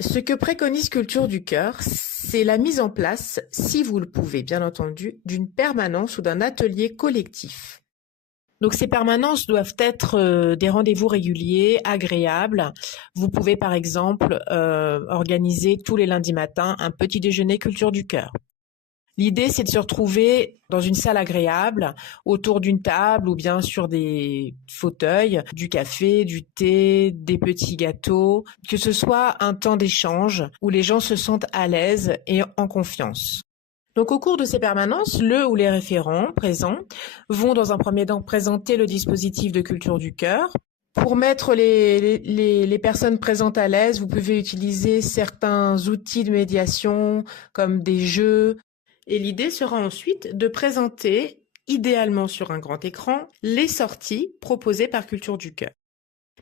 Ce que préconise Culture du Cœur, c'est la mise en place, si vous le pouvez bien entendu, d'une permanence ou d'un atelier collectif. Donc ces permanences doivent être des rendez-vous réguliers, agréables. Vous pouvez par exemple organiser tous les lundis matins un petit déjeuner Culture du Cœur. L'idée, c'est de se retrouver dans une salle agréable, autour d'une table ou bien sur des fauteuils, du café, du thé, des petits gâteaux, que ce soit un temps d'échange où les gens se sentent à l'aise et en confiance. Donc au cours de ces permanences, le ou les référents présents vont dans un premier temps présenter le dispositif de Culture du Cœur. Pour mettre les personnes présentes à l'aise, vous pouvez utiliser certains outils de médiation comme des jeux. Et l'idée sera ensuite de présenter, idéalement sur un grand écran, les sorties proposées par Culture du Cœur.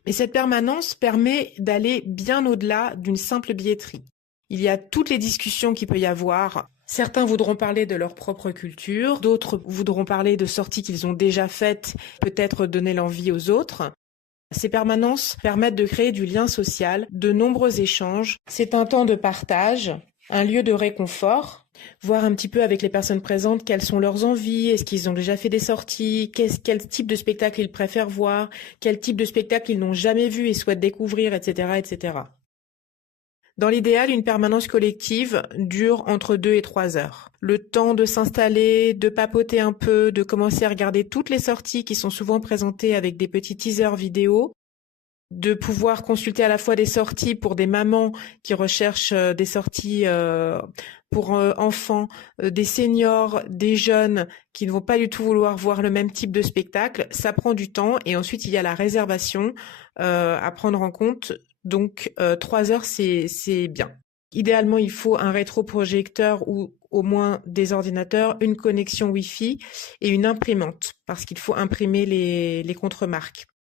Mais cette permanence permet d'aller bien au-delà d'une simple billetterie. Il y a toutes les discussions qu'il peut y avoir. Certains voudront parler de leur propre culture, d'autres voudront parler de sorties qu'ils ont déjà faites, peut-être donner l'envie aux autres. Ces permanences permettent de créer du lien social, de nombreux échanges. C'est un temps de partage, un lieu de réconfort, voir un petit peu avec les personnes présentes quelles sont leurs envies, est-ce qu'ils ont déjà fait des sorties, quel type de spectacle ils préfèrent voir, quel type de spectacle ils n'ont jamais vu et souhaitent découvrir, etc., etc. Dans l'idéal, une permanence collective dure entre 2 et 3 heures. Le temps de s'installer, de papoter un peu, de commencer à regarder toutes les sorties qui sont souvent présentées avec des petits teasers vidéo, de pouvoir consulter à la fois des sorties pour des mamans qui recherchent des sorties pour enfants, des seniors, des jeunes qui ne vont pas du tout vouloir voir le même type de spectacle. Ça prend du temps et ensuite il y a la réservation à prendre en compte. Donc 3 heures, c'est bien. Idéalement, il faut un rétroprojecteur ou au moins des ordinateurs, une connexion Wi-Fi et une imprimante parce qu'il faut imprimer les contremarques.